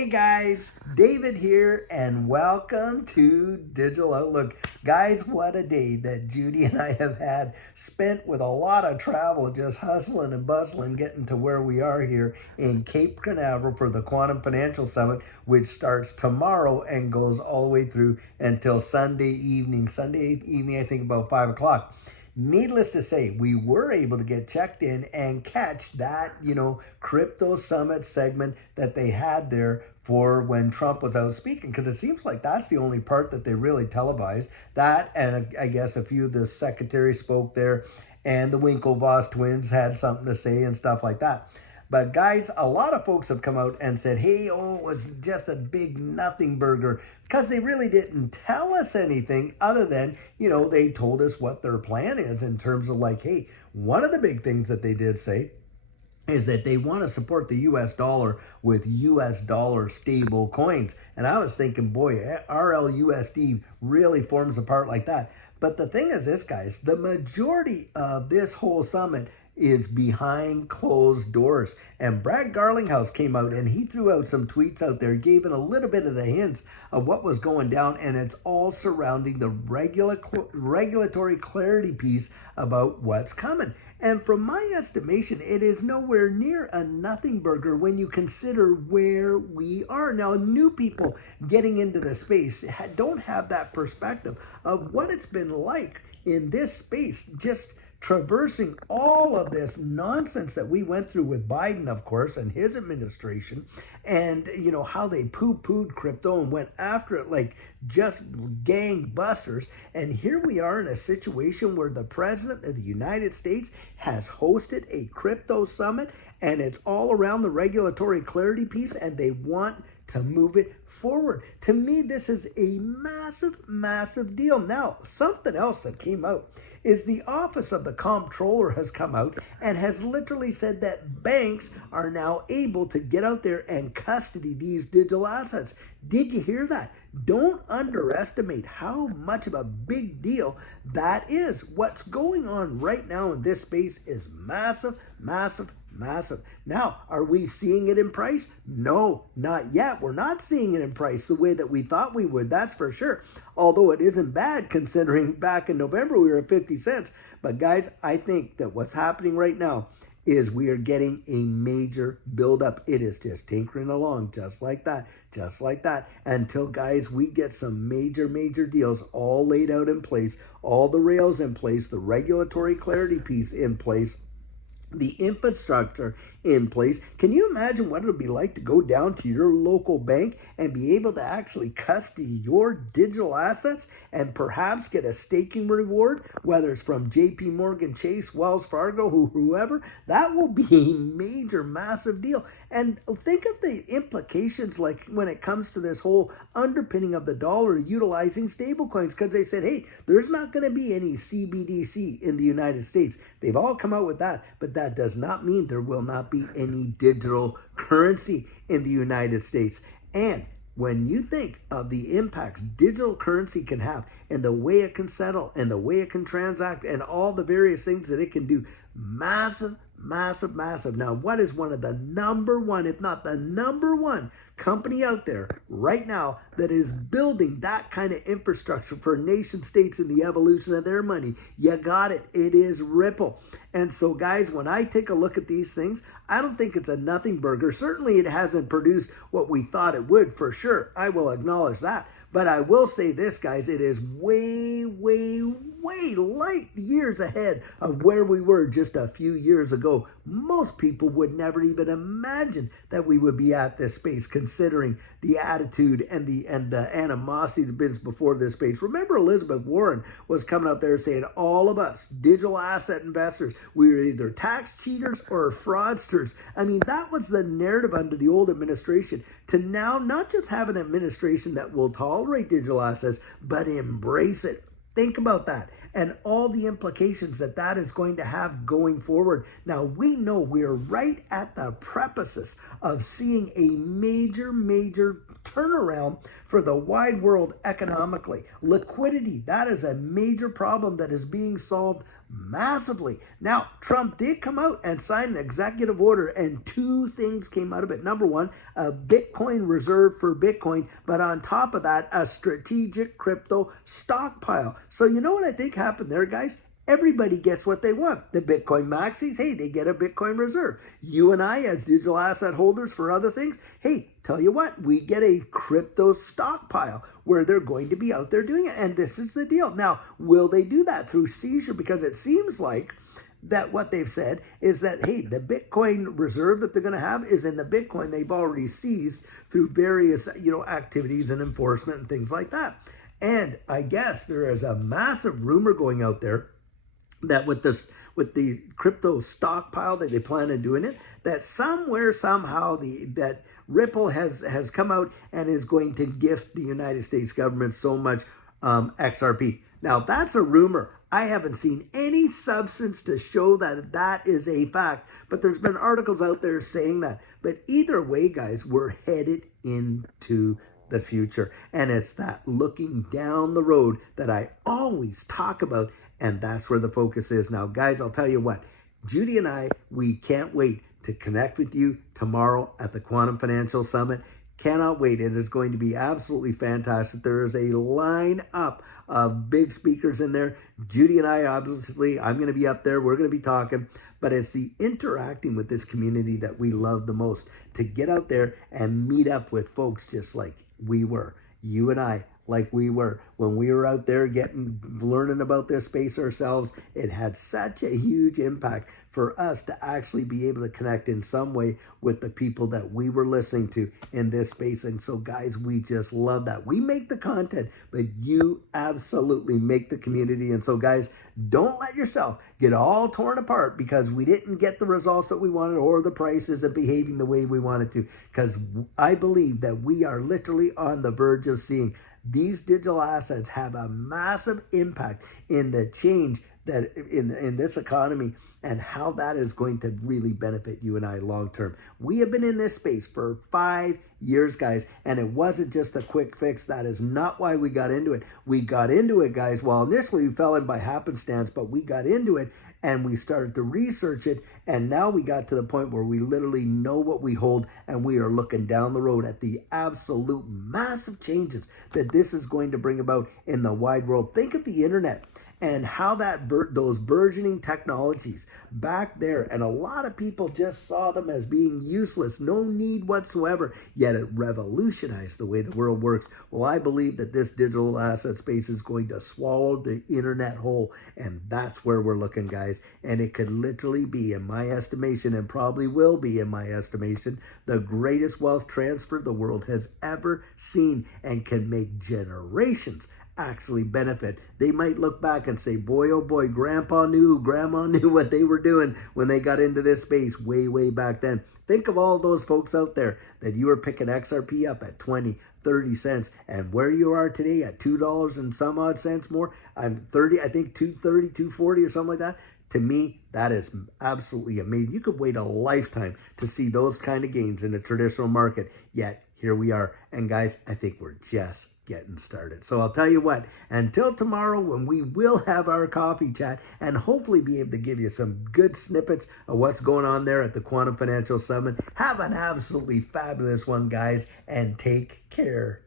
Hey guys, David here, and welcome to Digital Outlook. Guys, what a day that Judy and I have had spent with a lot of travel, just hustling and bustling, getting to where we are here in Cape Canaveral for the Quantum Financial Summit, which starts tomorrow and goes all the way through until Sunday evening, I think about 5 o'clock. Needless to say, we were able to get checked in and catch that, crypto summit segment that they had there for when Trump was out speaking, because it seems like that's the only part that they really televised. That, and I guess a few of the secretaries spoke there, and the Winklevoss twins had something to say and stuff like that. But guys, a lot of folks have come out and said, hey, it was just a big nothing burger, because they really didn't tell us anything other than, they told us what their plan is in terms of like, hey, one of the big things that they did say is that they want to support the US dollar with US dollar stable coins. And I was thinking, boy, RLUSD really forms a part like that. But the thing is this, guys, the majority of this whole summit is behind closed doors. And Brad Garlinghouse came out and he threw out some tweets out there, gave it a little bit of the hints of what was going down, and it's all surrounding the regulatory clarity piece about what's coming. And from my estimation, it is nowhere near a nothing burger when you consider where we are. Now, new people getting into the space don't have that perspective of what it's been like in this space, just traversing all of this nonsense that we went through with Biden, of course, and his administration, and how they poo-pooed crypto and went after it like just gangbusters. And here we are in a situation where the president of the United States has hosted a crypto summit, and it's all around the regulatory clarity piece, and they want to move it forward. To me, this is a massive, massive deal. Now, something else that came out is the Office of the Comptroller has come out and has literally said that banks are now able to get out there and custody these digital assets. Did you hear that? Don't underestimate how much of a big deal that is. What's going on right now in this space is massive, massive, massive. Now, are we seeing it in price? No, not yet. We're not seeing it in price the way that we thought we would, that's for sure. Although it isn't bad considering back in November we were at 50 cents. But guys, I think that what's happening right now is we are getting a major buildup. It is just tinkering along just like that, until, guys, we get some major, major deals all laid out in place, all the rails in place, the regulatory clarity piece in place, the infrastructure in place. Can you imagine what it'll be like to go down to your local bank and be able to actually custody your digital assets and perhaps get a staking reward, whether it's from JP Morgan Chase, Wells Fargo, whoever? That will be a major, massive deal. And think of the implications like when it comes to this whole underpinning of the dollar utilizing stablecoins, because they said, hey, there's not going to be any CBDC in the United States. They've all come out with that, but that does not mean there will not be any digital currency in the United States. And when you think of the impacts digital currency can have and the way it can settle and the way it can transact and all the various things that it can do, massive, massive, massive. Now, what is one of the number one, if not the number one company out there right now that is building that kind of infrastructure for nation states in the evolution of their money? You got it. It is Ripple. And so, guys, when I take a look at these things, I don't think it's a nothing burger. Certainly it hasn't produced what we thought it would, for sure. I will acknowledge that. But I will say this, guys, it is way, way, way light years ahead of where we were just a few years ago. Most people would never even imagine that we would be at this space, considering the attitude and the animosity that been before this space. Remember, Elizabeth Warren was coming out there saying all of us digital asset investors, we were either tax cheaters or fraudsters. I mean, that was the narrative under the old administration, to now not just have an administration that will tolerate digital assets, but embrace it. Think about that and all the implications that that is going to have going forward. Now, we know we're right at the precipice of seeing a major, major turnaround for the wide world economically. Liquidity, that is a major problem that is being solved massively. Now, Trump did come out and sign an executive order, and two things came out of it. Number one, a Bitcoin reserve for Bitcoin, but on top of that, a strategic crypto stockpile. So you know what I think happened there, guys? Everybody gets what they want. The Bitcoin maxis, hey, they get a Bitcoin reserve. You and I, as digital asset holders for other things, hey, tell you what, we get a crypto stockpile where they're going to be out there doing it. And this is the deal. Now, will they do that through seizure? Because it seems like that what they've said is that, hey, the Bitcoin reserve that they're going to have is in the Bitcoin they've already seized through various, activities and enforcement and things like that. And I guess there is a massive rumor going out there that with the crypto stockpile that they plan on doing it, that somewhere, somehow, that Ripple has come out and is going to gift the United States government so much XRP. Now, that's a rumor. I haven't seen any substance to show that that is a fact, but there's been articles out there saying that. But either way, guys, we're headed into the future. And it's that looking down the road that I always talk about. And that's where the focus is. Now, guys, I'll tell you what, Judy and I, we can't wait to connect with you tomorrow at the Quantum Financial Summit. Cannot wait. It is going to be absolutely fantastic. There is a line up of big speakers in there. Judy and I, obviously, I'm going to be up there. We're going to be talking. But it's the interacting with this community that we love the most. To get out there and meet up with folks just like we were. You and I, like we were when we were out there learning about this space ourselves. It had such a huge impact for us to actually be able to connect in some way with the people that we were listening to in this space. And so, guys, we just love that. We make the content, but you absolutely make the community. And so, guys, don't let yourself get all torn apart because we didn't get the results that we wanted or the price isn't behaving the way we wanted to. Because I believe that we are literally on the verge of seeing these digital assets have a massive impact in the change that in this economy and how that is going to really benefit you and I long term. We have been in this space for 5 years, guys, and it wasn't just a quick fix. That is not why we got into it. We got into it, guys, well, initially we fell in by happenstance, but we got into it and we started to research it, and now we got to the point where we literally know what we hold, and we are looking down the road at the absolute massive changes that this is going to bring about in the wide world. Think of the internet and how those burgeoning technologies back there, and a lot of people just saw them as being useless, no need whatsoever, yet it revolutionized the way the world works. Well, I believe that this digital asset space is going to swallow the internet whole, and that's where we're looking, guys. And it could literally be, in my estimation, and probably will be, in my estimation, the greatest wealth transfer the world has ever seen, and can make generations actually benefit. They might look back and say, boy, oh boy, grandma knew what they were doing when they got into this space way back then. Think of all those folks out there that you were picking XRP up at 20, 30 cents, and where you are today at $2 and some odd cents more. I'm 30, I think 230, 240 or something like that. To me, that is absolutely amazing. You could wait a lifetime to see those kind of gains in a traditional market, yet here we are. And guys, I think we're just getting started. So I'll tell you what, until tomorrow when we will have our coffee chat and hopefully be able to give you some good snippets of what's going on there at the Quantum Financial Summit, have an absolutely fabulous one, guys, and take care.